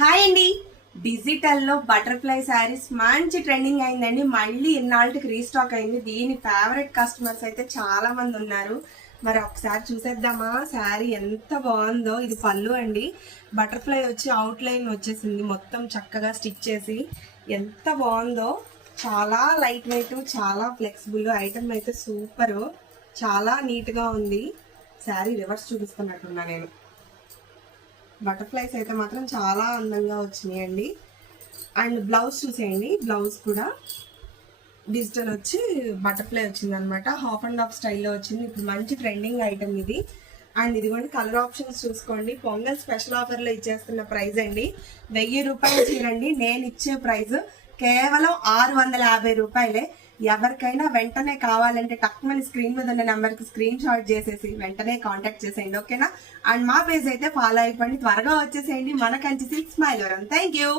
Hi అండి. డిజిటల్లో butterfly saris మంచి trending అయిందండి. మళ్ళీ ఇన్నాళ్ళకి రీస్టాక్ అయింది. దీని ఫేవరెట్ కస్టమర్స్ అయితే చాలా మంది ఉన్నారు. మరి ఒకసారి చూసేద్దామా శారీ ఎంత బాగుందో. ఇది పళ్ళు అండి. బటర్ఫ్లై వచ్చి అవుట్ లైన్ వచ్చేసింది, మొత్తం చక్కగా స్టిచ్ చేసి ఎంత బాగుందో. చాలా లైట్ వెయిట్, చాలా ఫ్లెక్సిబుల్. ఐటమ్ అయితే సూపరు, చాలా నీట్గా ఉంది. శారీ రివర్స్ చూపిస్తున్నట్టున్నా నేను. బటర్ఫ్లైస్ అయితే మాత్రం చాలా అందంగా వచ్చినాయండి. అండ్ బ్లౌజ్ చూసేయండి, బ్లౌజ్ కూడా డిజిటల్ వచ్చి బటర్ఫ్లై వచ్చింది అనమాట. హాఫ్ అండ్ హాఫ్ స్టైల్లో వచ్చింది. ఇప్పుడు మంచి ట్రెండింగ్ ఐటమ్ ఇది. అండ్ ఇదిగోండి కలర్ ఆప్షన్స్ చూసుకోండి. పొంగల్ స్పెషల్ ఆఫర్లో ఇచ్చేస్తున్న ప్రైస్ అండి 1000 రూపాయలు చీరండి. నేను ఇచ్చే ప్రైస్ కేవలం 650 రూపాయలే. ఎవరికైనా వెంటనే కావాలంటే టక్మని స్క్రీన్ మీద ఉన్న నెంబర్కి స్క్రీన్ షాట్ చేసేసి వెంటనే కాంటాక్ట్ చేసేయండి, ఓకేనా. అండ్ మా పేజ్ అయితే ఫాలో అయిపోండి, త్వరగా వచ్చేసేయండి. మన కంచి సిల్క్ స్మైల్ వరం. Thank you.